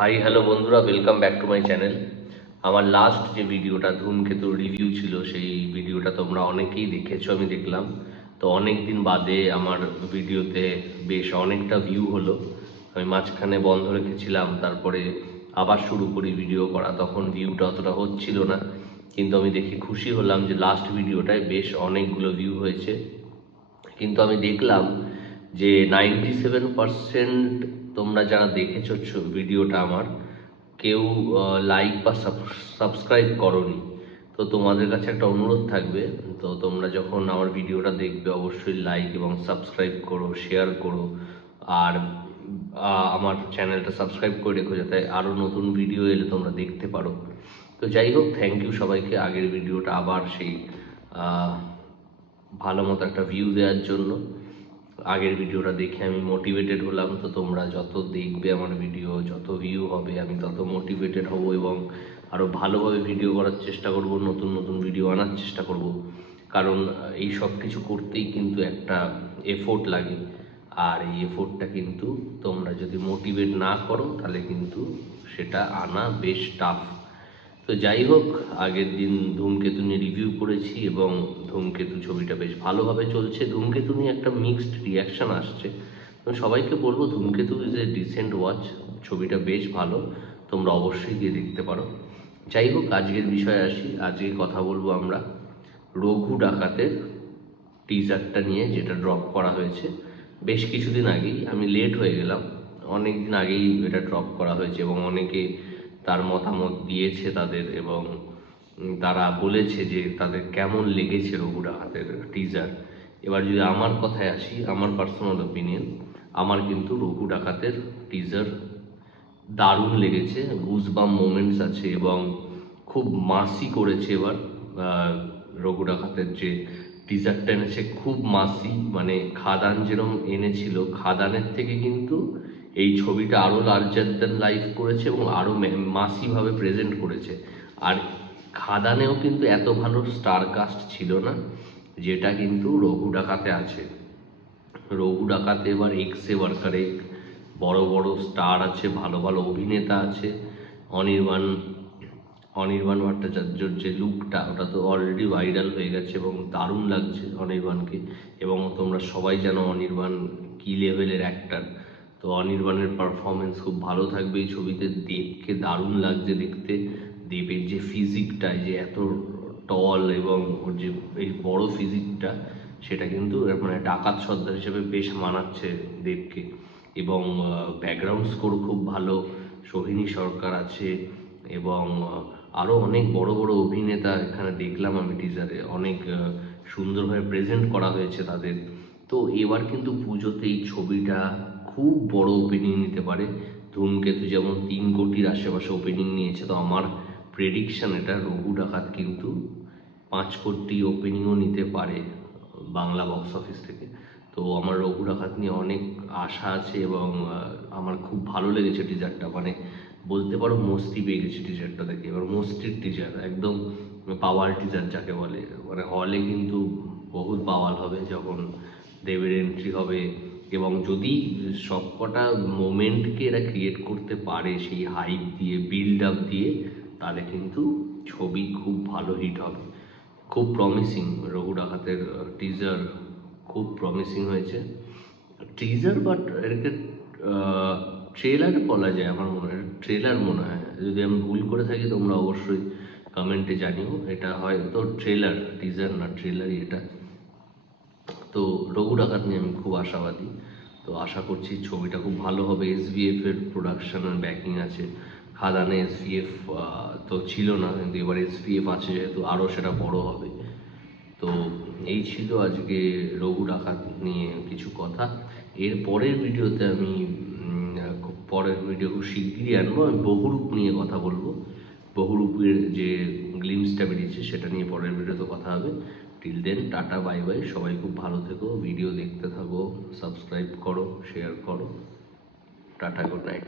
Hi hello বন্ধুরা, welcome back to my channel. আমার last যে ভিডিওটা ধূমকেতুর রিভিউ ছিল, সেই ভিডিওটা তোমরা অনেকেই দেখেছো, আমি দেখলাম। তো অনেক দিন বাদে আমার ভিডিওতে বেশ অনেকটা ভিউ হলো। আমি মাঝখানে বন্ধ রেখেছিলাম, তারপরে আবার শুরু করি ভিডিও করা, তখন ভিউটা অতটা হচ্ছিল না। কিন্তু আমি দেখে খুশি হলাম যে লাস্ট ভিডিওটায় বেশ অনেকগুলো ভিউ হয়েছে। কিন্তু আমি দেখলাম যে 97% তোমরা যারা দেখেছো ভিডিওটা আমার, কেউ লাইক বা সাবস্ক্রাইব করোনি। তো তোমাদের কাছে একটা অনুরোধ থাকবে, তো তোমরা যখন আমার ভিডিওটা দেখবে অবশ্যই লাইক এবং সাবস্ক্রাইব করো, শেয়ার করো। আর আমার চ্যানেলটা সাবস্ক্রাইব করে রেখো, যাতে আরও নতুন ভিডিও এলে তোমরা দেখতে পারো। তো যাই হোক, থ্যাংক ইউ সবাইকে আগের ভিডিওটা আবার সেই ভালো মতো একটা ভিউ দেওয়ার জন্য। আগের ভিডিওটা দেখে আমি মোটিভেটেড হলাম। তো তোমরা যত দেখবে আমার ভিডিও, যত ভিউ হবে, আমি তত মোটিভেটেড হব এবং আরও ভালোভাবে ভিডিও করার চেষ্টা করব, নতুন নতুন ভিডিও আনার চেষ্টা করব। কারণ এই সব কিছু করতেই কিন্তু একটা এফোর্ট লাগে, আর এই এফোর্টটা কিন্তু তোমরা যদি মোটিভেট না করো তাহলে কিন্তু সেটা আনা বেশ টাফ। তো যাই হোক, আগের দিন ধূমকেতু নিয়ে রিভিউ করেছি এবং ধূমকেতু ছবিটা বেশ ভালোভাবে চলছে। ধূমকেতু নিয়ে একটা মিক্সড রিয়াকশান আসছে। তো সবাইকে বলবো ধূমকেতু ইজ এ ডিসেন্ট ওয়াচ, ছবিটা বেশ ভালো, তোমরা অবশ্যই গিয়ে দেখতে পারো। যাই হোক, আজকের বিষয়ে আসি। আজকে কথা বলবো আমরা রঘু ডাকাতের টিজারটা নিয়ে, যেটা ড্রপ করা হয়েছে বেশ কিছুদিন আগেই। আমি লেট হয়ে গেলাম, অনেক দিন আগেই এটা ড্রপ করা হয়েছে এবং অনেকে তার মতামত দিয়েছে তাদের, এবং তারা বলেছে যে তাদের কেমন লেগেছে রঘু ডাকাতের টিজার। এবার যদি আমার কথায় আসি, আমার পার্সোনাল ওপিনিয়ন, আমার কিন্তু রঘু ডাকাতের টিজার দারুণ লেগেছে। গুজবাম মোমেন্টস আছে এবং খুব মাসি করেছে এবার। রঘু ডাকাতের যে টিজারটা এনেছে খুব মাসি, মানে খাদান যেরকম এনেছিল, খাদানের থেকে কিন্তু এই ছবিটা আরও লার্জার দ্যান লাইফ করেছে এবং আরও মাসিভাবে প্রেজেন্ট করেছে। আর খাদানেও কিন্তু এত ভালো স্টার কাস্ট ছিল না, যেটা কিন্তু রঘু ডাকাতে আছে। রঘু ডাকাতে এবার এক্সে ওয়ার্কারে বড় বড় স্টার আছে, ভালো ভালো অভিনেতা আছে। অনির্বাণ অনির্বাণ ভট্টাচার্যর যে লুকটা, ওটা তো অলরেডি ভাইরাল হয়ে গেছে এবং দারুণ লাগছে অনির্বাণকে। এবং তোমরা সবাই জানো অনির্বাণ কী লেভেলের অ্যাক্টার। তো অনির্বাণের পারফরমেন্স খুব ভালো থাকবে এই ছবিতে। দেবকে দারুণ লাগছে দেখতে। দেবের যে ফিজিকটা, যে এত টল এবং ওর যে এই বড় ফিজিকটা, সেটা কিন্তু মানে ডাকাত সর্দার হিসেবে বেশ মানাচ্ছে দেবকে। এবং ব্যাকগ্রাউন্ড স্কোর খুব ভালো, সোহিনী সরকার আছে এবং আরও অনেক বড় বড় অভিনেতা এখানে দেখলাম আমি টিজারে। অনেক সুন্দরভাবে প্রেজেন্ট করা হয়েছে তাদের। তো এবার কিন্তু পুজোতে এই ছবিটা খুব বড় ওপেনিং নিতে পারে। ধূমকেতু যেমন 3 কোটির আশেপাশে ওপেনিং নিয়েছে, তো আমার প্রেডিকশান এটা, রঘু ডাকাত কিন্তু 5 কোটি ওপেনিংও নিতে পারে বাংলা বক্স অফিস থেকে। তো আমার রঘু ডাকাত নিয়ে অনেক আশা আছে এবং আমার খুব ভালো লেগেছে টিজারটা। মানে বলতে পারো মস্তি পেয়ে গেছে টিজারটা দেখে। এবার মস্তির টিজার, একদম পাওয়ার টিজার যাকে বলে। মানে হলে কিন্তু বহুত পাওয়ার হবে যখন দেবের এন্ট্রি হবে। এবং যদি সবকটা মোমেন্টকে এরা ক্রিয়েট করতে পারে সেই হাইপ দিয়ে, বিল্ড আপ দিয়ে, তাহলে কিন্তু ছবি খুব ভালো হিট হবে। খুব প্রমিসিং রঘু ডাকাতের টিজার, খুব প্রমিসিং হয়েছে টিজার। বাট এটাকে ট্রেলার বলা যায়, আমার মনে হয় ট্রেলার মনে হয়। যদি আমি ভুল করে থাকি তোমরা অবশ্যই কমেন্টে জানিও। এটা হয়তো ট্রেলার, টিজার না, ট্রেলারই এটা। তো রঘু ডাকাত নিয়ে আমি খুব আশাবাদী। তো আশা করছি ছবিটা খুব ভালো হবে। এসভিএফ এর প্রোডাকশন আর ব্যাকিং আছে। খাদানে এসভিএফ তো ছিল না, কিন্তু এবার এসভিএফ আছে যেহেতু আরও সেটা বড় হবে। তো এই ছিল আজকে রঘু ডাকাত নিয়ে কিছু কথা। এর পরের ভিডিওতে আমি খুব পরের ভিডিও খুব শিগগিরই আনবো। আমি বহুরূপ নিয়ে কথা বলবো। বহুরূপের যে গ্লিমসটা বেরিয়েছে সেটা নিয়ে পরের ভিডিওতে কথা হবে। Till then, tata, bye bye. সবাই খুব ভালো থেকো, ভিডিও দেখতে থাকো, সাবস্ক্রাইব করো, শেয়ার করো। Tata, good night.